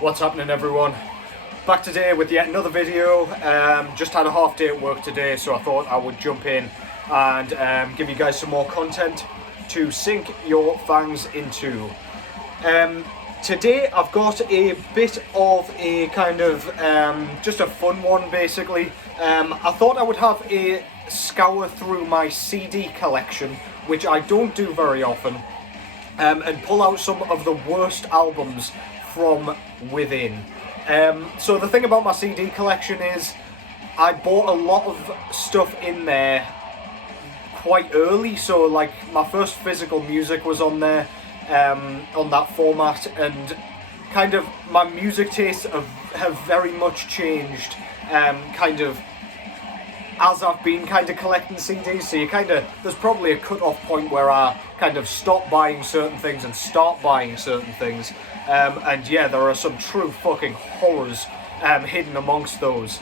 What's happening, everyone? Back today with yet another video. Just had a half day at work today, so I thought I would jump in and give you guys some more content to sink your fangs into. Today I've got a bit of a kind of just a fun one, basically. I thought I would have a scour through my CD collection, which I don't do very often, and pull out some of the worst albums from within. So the thing about my CD collection is I bought a lot of stuff in there quite early, so like my first physical music was on there, on that format, and kind of my music tastes have very much changed kind of as I've been kind of collecting CDs. So you kind of, there's probably a cut-off point where I kind of stop buying certain things and start buying certain things. And yeah, there are some true fucking horrors hidden amongst those.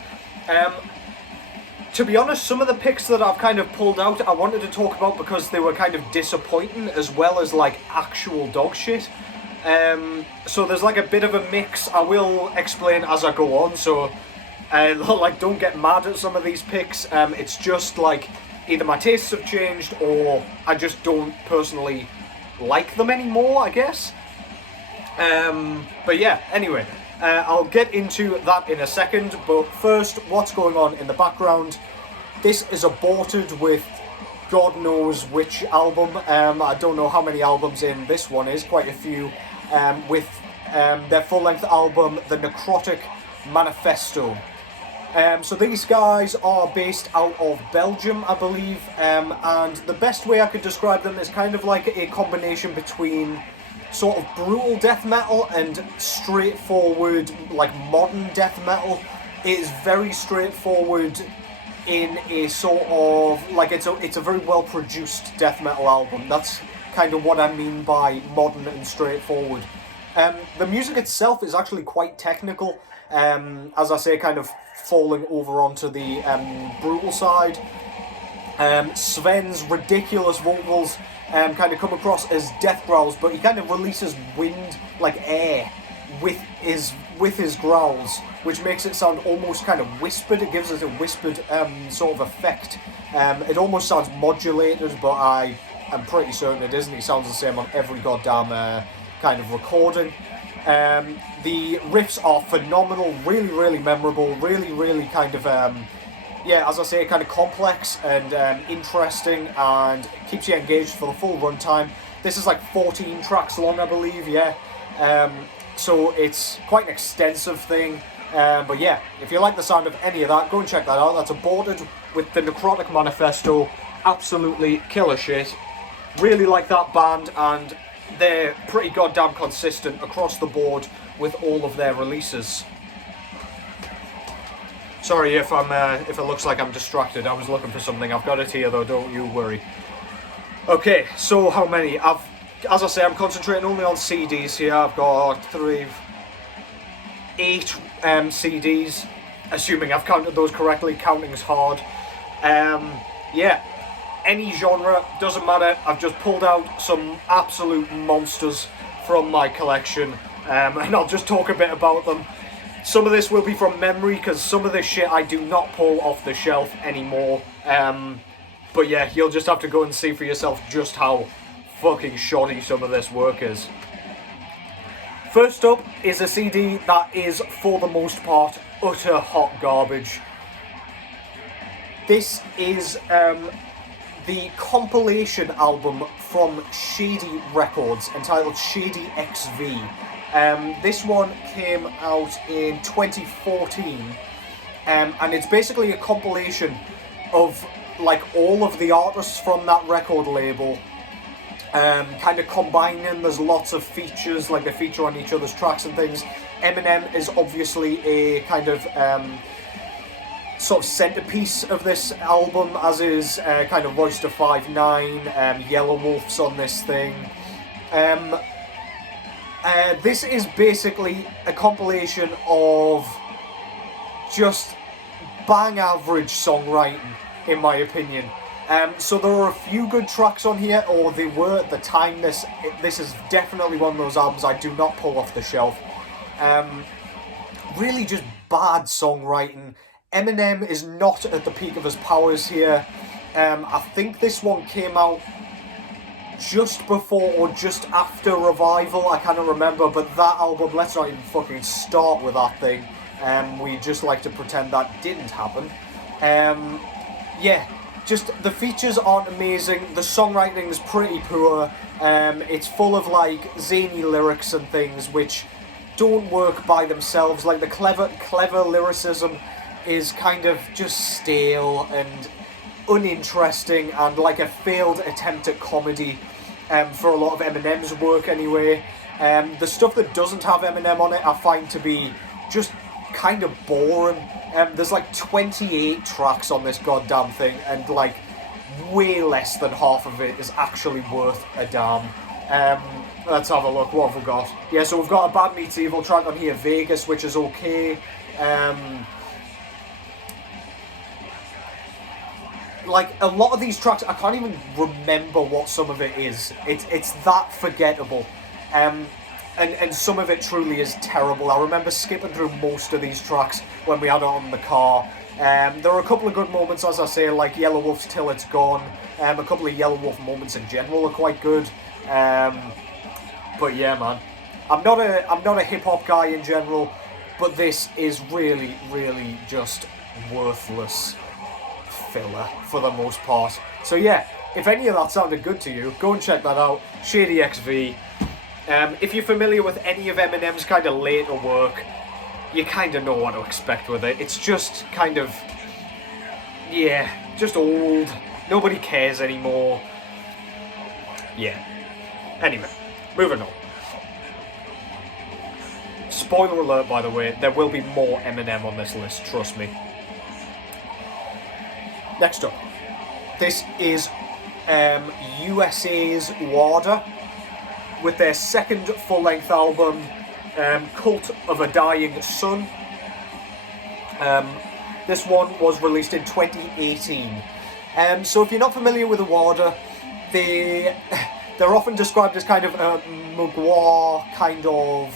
To be honest, some of the picks that I've kind of pulled out, I wanted to talk about because they were kind of disappointing as well as like actual dog shit. So there's like a bit of a mix. I will explain as I go on, so like don't get mad at some of these picks. It's just like either my tastes have changed or I just don't personally like them anymore, I guess. But yeah, anyway, I'll get into that in a second, but first, what's going on in the background? This is aborted with God knows which album. I don't know how many albums in this one is, quite a few, with their full-length album, the Necrotic Manifesto. So these guys are based out of Belgium, I believe, and the best way I could describe them is kind of like a combination between sort of brutal death metal and straightforward, like modern death metal. It is very straightforward in a sort of, like, it's a very well produced death metal album. That's kind of what I mean by modern and straightforward. The music itself is actually quite technical, as I say, kind of falling over onto the brutal side. Sven's ridiculous vocals kind of come across as death growls, but he kind of releases wind, like air, with his growls, which makes it sound almost kind of whispered. It gives it a whispered sort of effect. It almost sounds modulated, but I am pretty certain it isn't. He sounds the same on every goddamn kind of recording. The riffs are phenomenal, really, really memorable, really, really kind of yeah, as I say, kind of complex and interesting, and keeps you engaged for the full runtime. This is like 14 tracks long, I believe, yeah. So it's quite an extensive thing. But yeah, if you like the sound of any of that, go and check that out. That's aborted with the Necrotic Manifesto. Absolutely killer shit. Really like that band, and they're pretty goddamn consistent across the board with all of their releases. Sorry if if it looks like I'm distracted. I was looking for something. I've got it here though, don't you worry. Okay, so how many? As I say, I'm concentrating only on CDs here. I've got 8 CDs, assuming I've counted those correctly. Counting's hard. Yeah, any genre, doesn't matter. I've just pulled out some absolute monsters from my collection, and I'll just talk a bit about them. Some of this will be from memory, because some of this shit I do not pull off the shelf anymore. But yeah, you'll just have to go and see for yourself just how fucking shoddy some of this work is. First up is a CD that is, for the most part, utter hot garbage. This is the compilation album from Shady Records, entitled Shady XV. This one came out in 2014, and it's basically a compilation of like all of the artists from that record label, kind of combining. There's lots of features, like they feature on each other's tracks and things. Eminem is obviously a kind of sort of centerpiece of this album, as is kind of Royce da 5'9", Yellow Wolf's on this thing. This is basically a compilation of just bang average songwriting, in my opinion. So there are a few good tracks on here, or they were at the time. This is definitely one of those albums I do not pull off the shelf. Really just bad songwriting. Eminem is not at the peak of his powers here. I think this one came out just before or just after Revival, I cannot remember, but that album, let's not even fucking start with that thing. We just like to pretend that didn't happen. Yeah, just the features aren't amazing, the songwriting is pretty poor, it's full of like zany lyrics and things which don't work by themselves. Like the clever lyricism is kind of just stale and uninteresting and like a failed attempt at comedy for a lot of Eminem's work anyway. The stuff that doesn't have Eminem on it I find to be just kind of boring. There's like 28 tracks on this goddamn thing and like way less than half of it is actually worth a damn. Let's have a look, what have we got? Yeah, so we've got a Bad Meets Evil track on here, Vegas, which is okay. Like, a lot of these tracks, I can't even remember what some of it is. It's that forgettable. And some of it truly is terrible. I remember skipping through most of these tracks when we had it on the car. There are a couple of good moments, as I say, like Yellow Wolf's Till It's Gone. A couple of Yellow Wolf moments in general are quite good. But yeah, man, I'm not a hip hop guy in general, but this is really, really just worthless filler for the most part. So yeah, if any of that sounded good to you, go and check that out. Shady XV. If you're familiar with any of Eminem's kind of later work, you kind of know what to expect with it. It's just kind of, yeah, just old. Nobody cares anymore. Yeah. Anyway, moving on. Spoiler alert, by the way, there will be more Eminem on this list, trust me. Next up, this is USA's WADA with their second full-length album, Cult of a Dying Sun. This one was released in 2018. So if you're not familiar with the WADA, they're often described as kind of a Mugwar kind of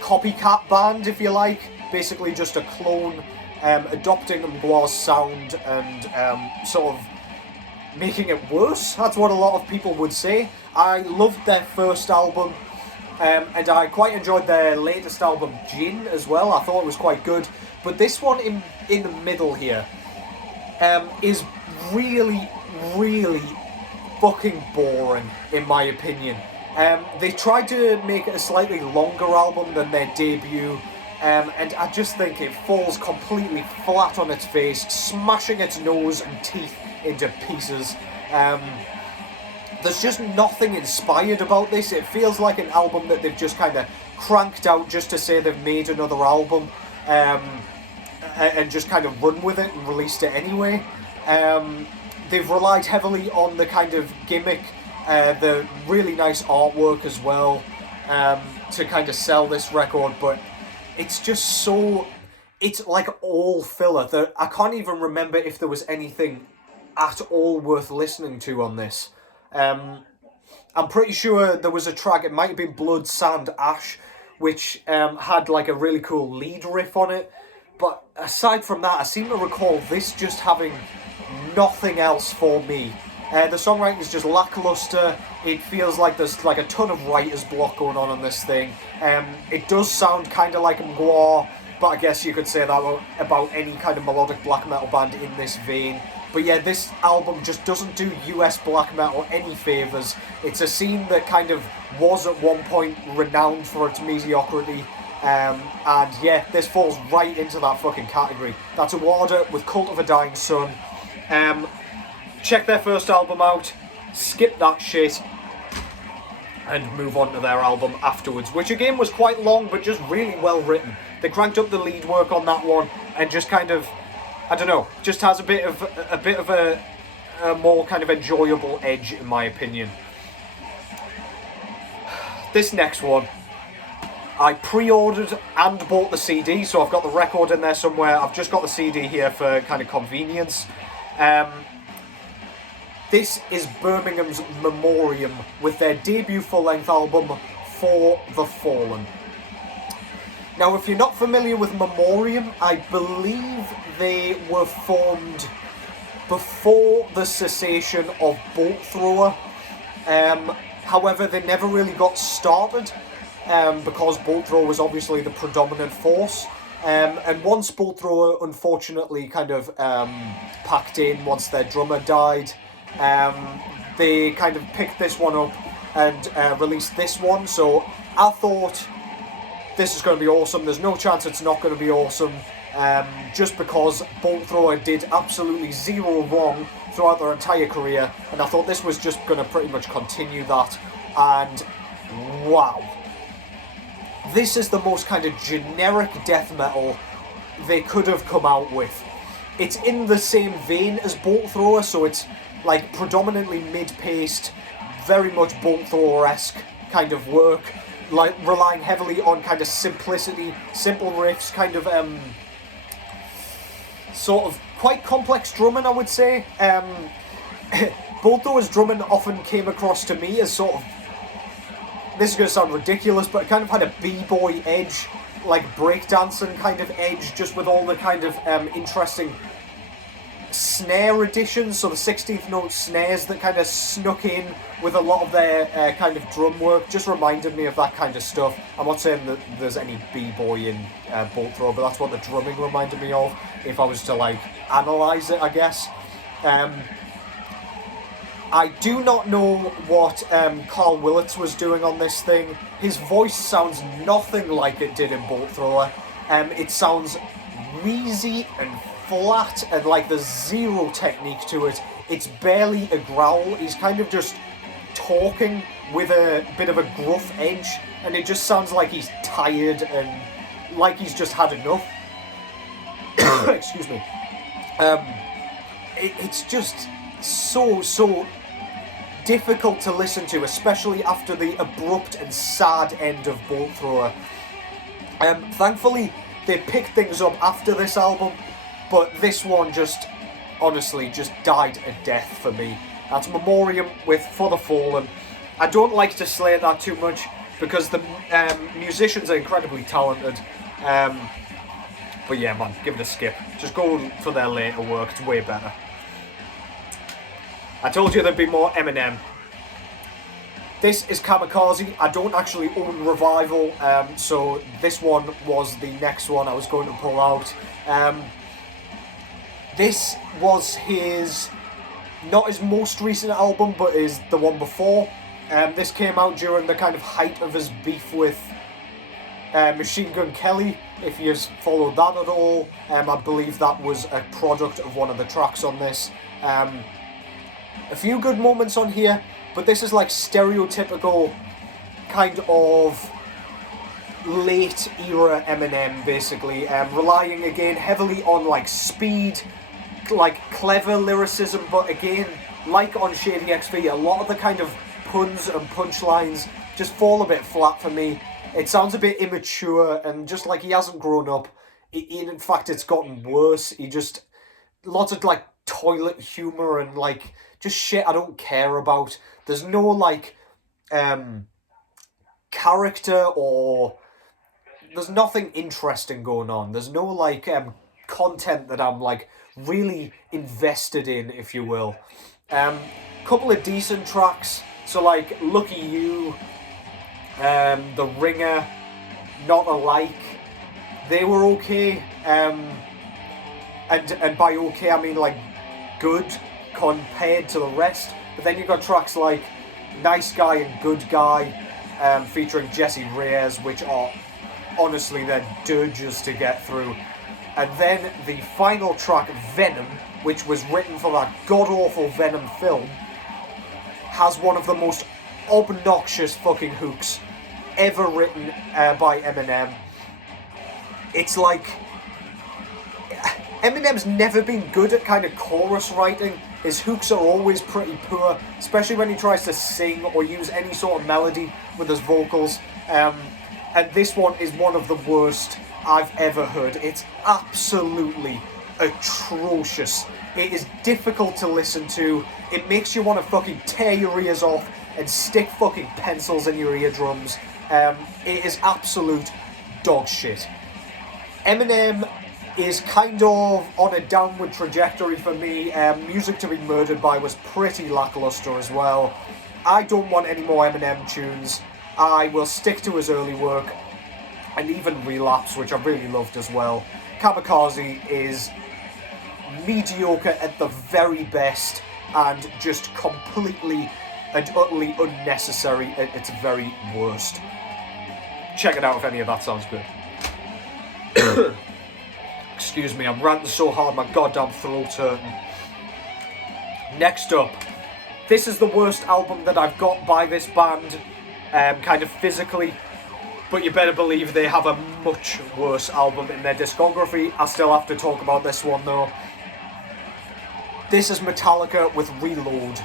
copycat band, if you like. Basically just a clone, adopting Mugwar's sound and sort of making it worse. That's what a lot of people would say. I loved their first album, and I quite enjoyed their latest album, Jin, as well. I thought it was quite good. But this one in the middle here is really, really fucking boring, in my opinion. They tried to make it a slightly longer album than their debut, and I just think it falls completely flat on its face, smashing its nose and teeth into pieces. There's just nothing inspired about this. It feels like an album that they've just kind of cranked out just to say they've made another album, and just kind of run with it and released it anyway. They've relied heavily on the kind of gimmick, the really nice artwork as well, to kind of sell this record, but it's just so... It's like all filler. I can't even remember if there was anything at all worth listening to on this. I'm pretty sure there was a track, it might have been Blood, Sand, Ash, which had like a really cool lead riff on it. But aside from that, I seem to recall this just having nothing else for me. The songwriting is just lackluster. It feels like there's like a ton of writer's block going on this thing. It does sound kind of like Mgwa, but I guess you could say that about any kind of melodic black metal band in this vein. But yeah, this album just doesn't do US black metal any favours. It's a scene that kind of was at one point renowned for its mediocrity. And yeah, this falls right into that fucking category. That's WADA with Cult of a Dying Sun. Check their first album out, skip that shit, and move on to their album afterwards, which again was quite long but just really well written. They cranked up the lead work on that one and just kind of, I don't know, just has a bit of a more kind of enjoyable edge in my opinion. This next one, I pre-ordered and bought the CD, so I've got the record in there somewhere. I've just got the CD here for kind of convenience. This is Birmingham's Moriam with their debut full-length album, For the Fallen. Now, if you're not familiar with Memoriam, I believe they were formed before the cessation of Bolt Thrower. However, they never really got started because Bolt Thrower was obviously the predominant force. And once Bolt Thrower unfortunately kind of packed in, once their drummer died, they kind of picked this one up and released this one. So I thought, this is going to be awesome. There's no chance it's not going to be awesome. Just because Bolt Thrower did absolutely zero wrong throughout their entire career, and I thought this was just going to pretty much continue that, and wow. This is the most kind of generic death metal they could have come out with. It's in the same vein as Bolt Thrower, so it's like predominantly mid-paced, very much Bolt Thrower-esque kind of work, like relying heavily on kind of simplicity, simple riffs, kind of sort of quite complex drumming, I would say. Bolt Thrower's drumming often came across to me as sort of, this is going to sound ridiculous, but it kind of had a b-boy edge, like breakdancing kind of edge, just with all the kind of interesting snare additions, so the 16th note snares that kind of snuck in with a lot of their kind of drum work, just reminded me of that kind of stuff. I'm not saying that there's any b-boy in Bolt Thrower, but that's what the drumming reminded me of, if I was to like analyse it, I guess. I do not know what Carl Willits was doing on this thing. His voice sounds nothing like it did in Bolt Thrower. It sounds wheezy and flat, and like there's zero technique to it. It's barely a growl. He's kind of just talking with a bit of a gruff edge, and it just sounds like he's tired and like he's just had enough. Excuse me. It's just so difficult to listen to, especially after the abrupt and sad end of Bolt Thrower. Thankfully, they picked things up after this album, but this one just, honestly, just died a death for me. That's Memoriam with For the Fallen. I don't like to slate that too much, because the musicians are incredibly talented. But yeah, man, give it a skip. Just go for their later work, it's way better. I told you there'd be more Eminem. This is Kamikaze. I don't actually own Revival, so this one was the next one I was going to pull out. This was his, not his most recent album, but is the one before. This came out during the kind of height of his beef with Machine Gun Kelly, if you've followed that at all. I believe that was a product of one of the tracks on this. A few good moments on here, but this is like stereotypical kind of late era Eminem, basically, relying again heavily on like speed, like clever lyricism, but again, like on Shady XV, a lot of the kind of puns and punchlines just fall a bit flat for me. It sounds a bit immature, and just like he hasn't grown up. In fact, it's gotten worse. He just, lots of like toilet humor and like just shit I don't care about. There's no like character, or there's nothing interesting going on. There's no like content that I'm like really invested in, if you will. Couple of decent tracks, so like Lucky You, The Ringer, Not Alike, they were okay. And by okay I mean like good compared to the rest. But then you've got tracks like Nice Guy and Good Guy, featuring Jesse Reyes, which are honestly they're dirges to get through. And then the final track, Venom, which was written for that god-awful Venom film, has one of the most obnoxious fucking hooks ever written by Eminem. It's like, Eminem's never been good at kind of chorus writing. His hooks are always pretty poor, especially when he tries to sing or use any sort of melody with his vocals. And this one is one of the worst I've ever heard. It's absolutely atrocious. It is difficult to listen to. It makes you want to fucking tear your ears off and stick fucking pencils in your eardrums. It is absolute dog shit. Eminem is kind of on a downward trajectory for me. Music to Be Murdered By was pretty lackluster as well. I don't want any more Eminem tunes. I will stick to his early work, and even Relapse, which I really loved as well. Kamikaze is mediocre at the very best, and just completely and utterly unnecessary at its very worst. Check it out if any of that sounds good. Excuse me, I'm ranting so hard my goddamn throat's hurting. Next up, this is the worst album that I've got by this band, kind of physically, but you better believe they have a much worse album in their discography. I still have to talk about this one though. This is Metallica with Reload.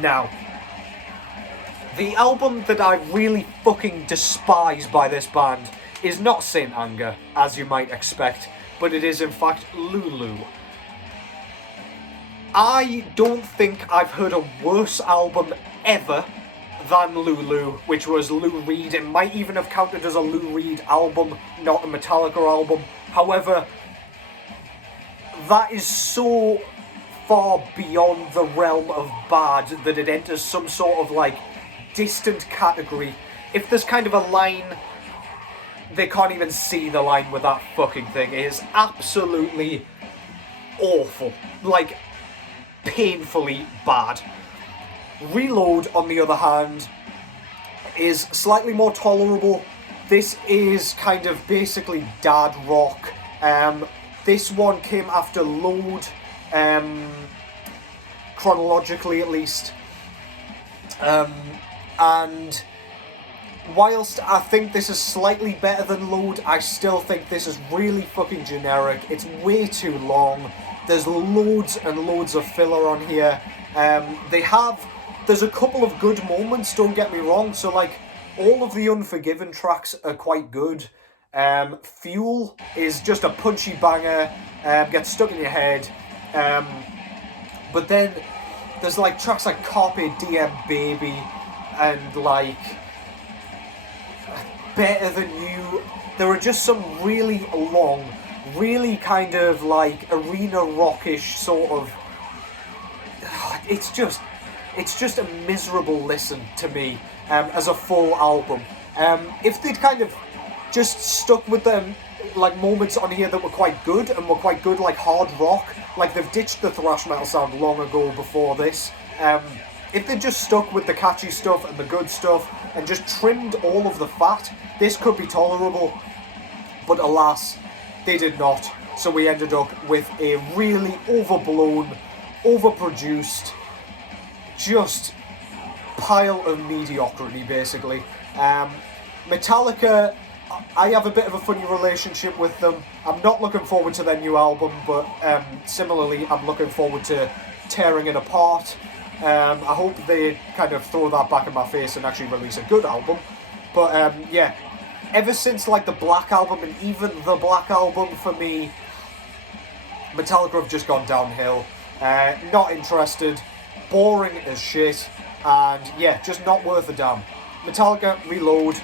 Now, the album that I really fucking despise by this band is not Saint Anger, as you might expect, but it is in fact Lulu. I don't think I've heard a worse album ever than Lulu, which was Lou Reed. It might even have counted as a Lou Reed album, not a Metallica album. However, that is so far beyond the realm of bad that it enters some sort of like distant category. If there's kind of a line, they can't even see the line with that fucking thing. It is absolutely awful. Like, painfully bad. Reload, on the other hand, is slightly more tolerable. This is kind of basically dad rock. This one came after Load, chronologically at least. And whilst I think this is slightly better than Load, I still think this is really fucking generic. It's way too long. There's loads and loads of filler on here. There's a couple of good moments, don't get me wrong. So like, all of the Unforgiven tracks are quite good. Fuel is just a punchy banger, gets stuck in your head. But then there's like tracks like Carpe Diem Baby and like Better Than You. There are just some really long, really kind of like arena rockish sort of. It's just a miserable listen to me as a full album. If they'd kind of just stuck with them like moments on here that were quite good and were quite good like hard rock, like they've ditched the thrash metal sound long ago before this. If they just stuck with the catchy stuff and the good stuff and just trimmed all of the fat, this could be tolerable. But alas, they did not. So we ended up with a really overblown, overproduced, just pile of mediocrity, basically. Metallica, I have a bit of a funny relationship with them. I'm not looking forward to their new album, but similarly, I'm looking forward to tearing it apart. I hope they kind of throw that back in my face and actually release a good album. But yeah, ever since like the Black Album and even the Black Album for me, Metallica have just gone downhill. Not interested, boring as shit, and yeah, just not worth a damn. Metallica, Reload.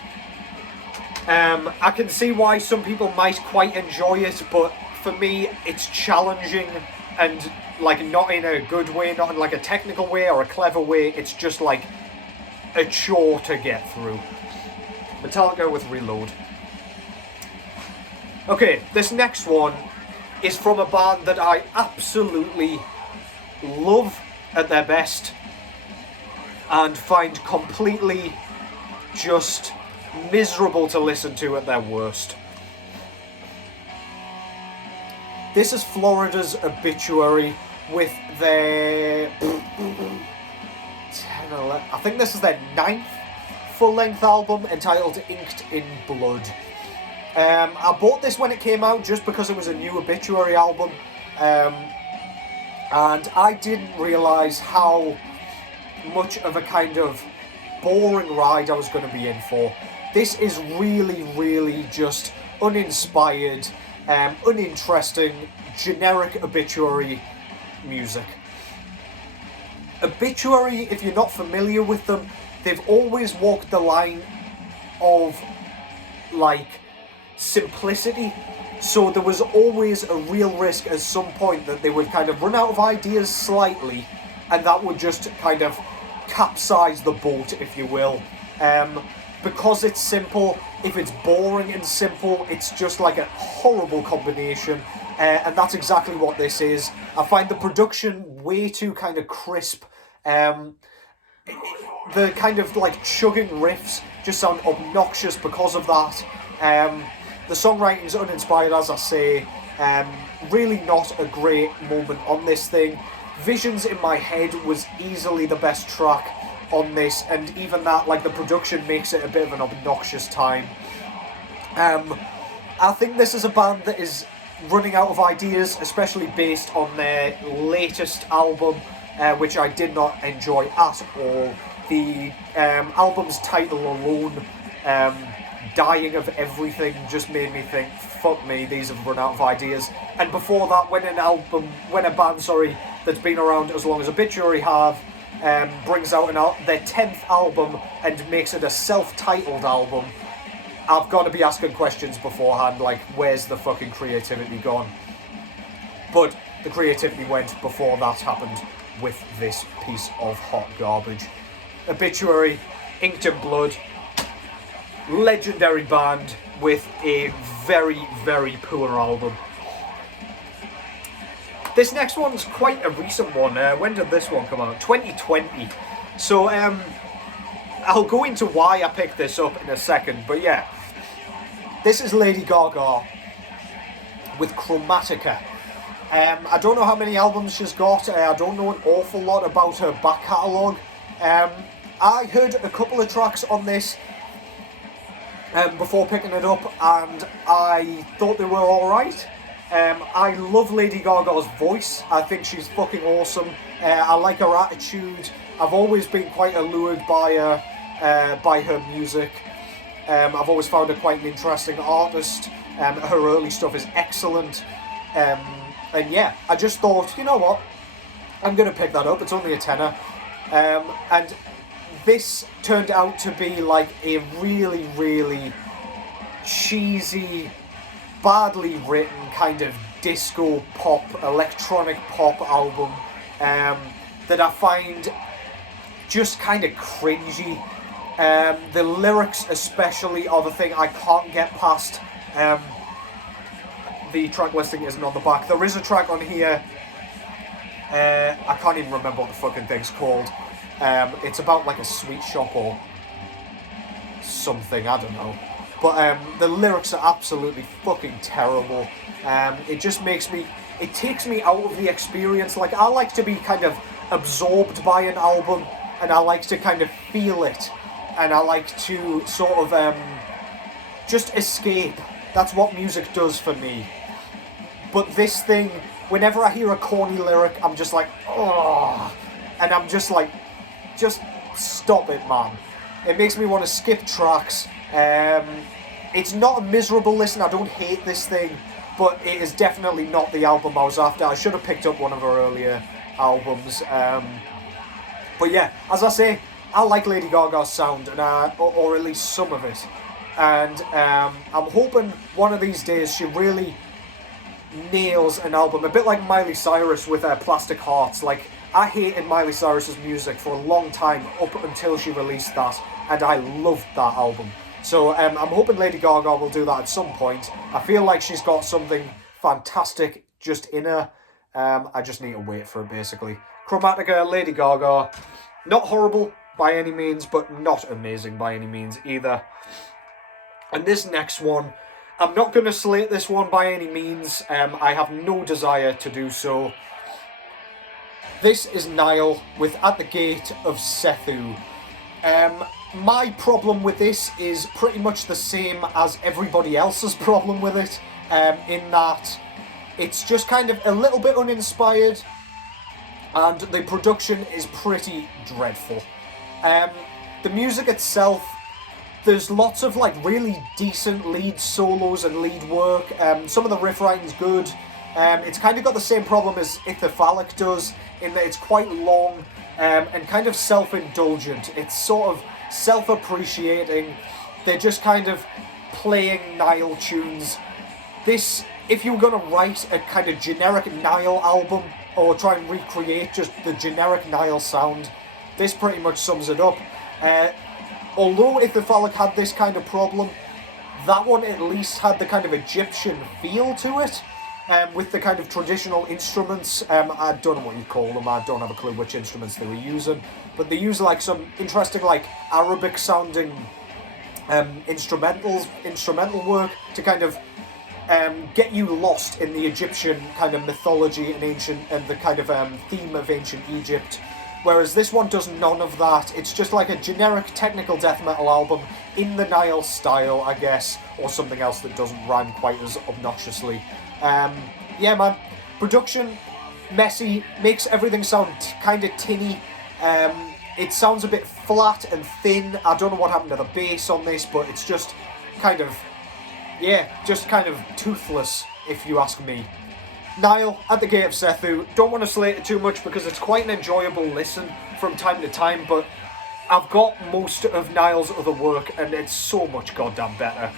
I can see why some people might quite enjoy it, but for me, it's challenging and like not in a good way, not in like a technical way or a clever way. It's just like a chore to get through. Metallica with Reload. Okay, this next one is from a band that I absolutely love at their best and find completely just miserable to listen to at their worst. This is Florida's Obituary with their 10, 11, I think this is their 9th full-length album entitled Inked in Blood. I bought this when it came out just because it was a new Obituary album, and I didn't realise how much of a kind of boring ride I was going to be in for. This is really, really just uninspired, uninteresting, generic Obituary music. Obituary, if you're not familiar with them, they've always walked the line of like simplicity, so there was always a real risk at some point that they would kind of run out of ideas slightly, and that would just kind of capsize the boat, if you will. Because it's simple, if it's boring and simple, it's just like a horrible combination, and that's exactly what this is. I find the production way too kind of crisp. The kind of like chugging riffs just sound obnoxious because of that. The songwriting's uninspired, as I say. Really not a great moment on this thing. Visions in My Head was easily the best track on this, and even that, like, the production makes it a bit of an obnoxious time. I think this is a band that is running out of ideas, especially based on their latest album, which I did not enjoy at all. The album's title alone, Dying of Everything, just made me think, fuck me, these have run out of ideas. And before that, when a band that's been around as long as Obituary have, brings out their 10th album and makes it a self-titled album, I've got to be asking questions beforehand, like, where's the fucking creativity gone? But the creativity went before that happened with this piece of hot garbage. Obituary, Inked in Blood, legendary band with a very, very poor album. This next one's quite a recent one. When did this one come out? 2020. So, I'll go into why I picked this up in a second, but yeah. This is Lady Gaga with Chromatica. I don't know how many albums she's got. I don't know an awful lot about her back catalogue. I heard a couple of tracks on this before picking it up, and I thought they were alright. I love Lady Gaga's voice. I think she's fucking awesome. I like her attitude. I've always been quite allured by her music. I've always found her quite an interesting artist. Her early stuff is excellent. And yeah, I just thought, you know what? I'm going to pick that up. It's only a tenner. And this turned out to be like a really, really cheesy, badly written kind of disco pop, electronic pop album that I find just kind of cringy. The lyrics especially are the thing I can't get past. The track listing isn't on the back. There is a track on here, I can't even remember what the fucking thing's called. It's about like a sweet shop or something, I don't know. But the lyrics are absolutely fucking terrible. It just it takes me out of the experience. Like, I like to be kind of absorbed by an album, and I like to kind of feel it, and I like to sort of just escape. That's what music does for me. But this thing, whenever I hear a corny lyric, I'm just like, oh, and I'm just like, just stop it, man. It makes me want to skip tracks. It's not a miserable listen. I don't hate this thing, but it is definitely not the album I was after. I should have picked up one of her earlier albums. But yeah, as I say, I like Lady Gaga's sound, and or at least some of it. And I'm hoping one of these days she really nails an album, a bit like Miley Cyrus with Plastic Hearts. Like, I hated Miley Cyrus's music for a long time up until she released that, and I loved that album. So I'm hoping Lady Gaga will do that at some point. I feel like she's got something fantastic just in her. I just need to wait for it, basically. Chromatica, Lady Gaga. Not horrible by any means, but not amazing by any means either. And this next one, I'm not going to slate this one by any means. I have no desire to do so. This is Nile with At the Gate of Sethu. My problem with this is pretty much the same as everybody else's problem with it, in that it's just kind of a little bit uninspired, and the production is pretty dreadful. The music itself, there's lots of like really decent lead solos and lead work. Some of the riff writing's good. It's kind of got the same problem as Ithyphallic does, in that it's quite long and kind of self-indulgent. It's sort of self-appreciating. They're just kind of playing Nile tunes. This, if you were going to write a kind of generic Nile album, or try and recreate just the generic Nile sound, this pretty much sums it up. Although Ithyphallic had this kind of problem, that one at least had the kind of Egyptian feel to it, with the kind of traditional instruments. I don't know what you call them, I don't have a clue which instruments they were using, but they use like some interesting like Arabic sounding instrumental work to kind of get you lost in the Egyptian kind of mythology and the kind of theme of ancient Egypt. Whereas this one does none of that. It's just like a generic technical death metal album in the Nile style, I guess, or something else that doesn't rhyme quite as obnoxiously. Yeah, man. Production, messy, makes everything sound kind of tinny. It sounds a bit flat and thin. I don't know what happened to the bass on this, but it's just kind of, yeah, just kind of toothless, if you ask me. Nile, At the Gate of Sethu. Don't want to slate it too much because it's quite an enjoyable listen from time to time, but I've got most of Nile's other work and it's so much goddamn better.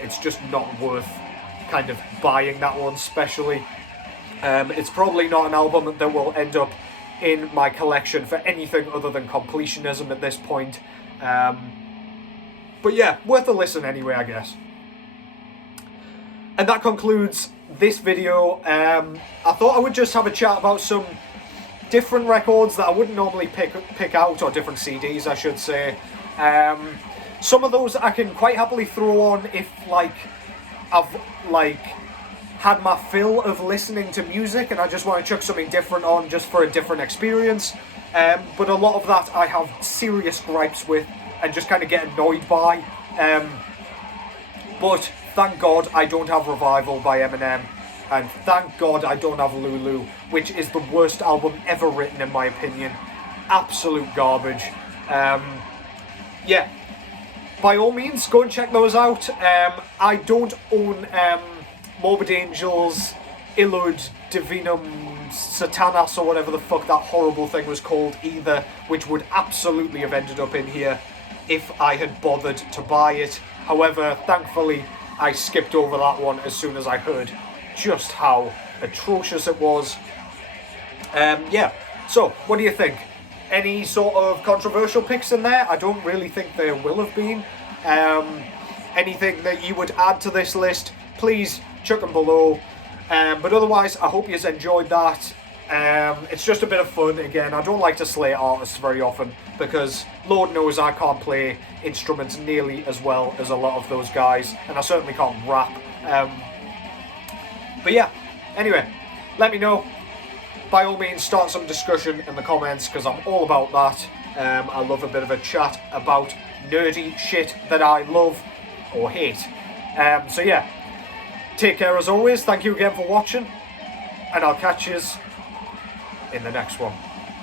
It's just not worth kind of buying that one specially. It's probably not an album that will end up in my collection for anything other than completionism at this point. But yeah, worth a listen anyway, I guess. And that concludes this video. I thought I would just have a chat about some different records that I wouldn't normally pick out, or different CDs I should say. Some of those I can quite happily throw on if like I've like had my fill of listening to music and I just want to chuck something different on just for a different experience. But a lot of that I have serious gripes with and just kind of get annoyed by. But thank God I don't have Revival by Eminem, and thank God I don't have Lulu, which is the worst album ever written in my opinion. Absolute garbage. Yeah, by all means, go and check those out. I don't own Morbid Angels, Illud Divinum Satanas, or whatever the fuck that horrible thing was called either, which would absolutely have ended up in here if I had bothered to buy it. However, thankfully, I skipped over that one as soon as I heard just how atrocious it was. Yeah, so what do you think? Any sort of controversial picks in there? I don't really think there will have been. Anything that you would add to this list, please chuck them below. But otherwise, I hope you enjoyed that. It's just a bit of fun. Again, I don't like to slay artists very often because Lord knows I can't play instruments nearly as well as a lot of those guys, and I certainly can't rap. But yeah, anyway, let me know. By all means, start some discussion in the comments because I'm all about that. I love a bit of a chat about nerdy shit that I love or hate. So yeah, take care as always. Thank you again for watching, and I'll catch you in the next one.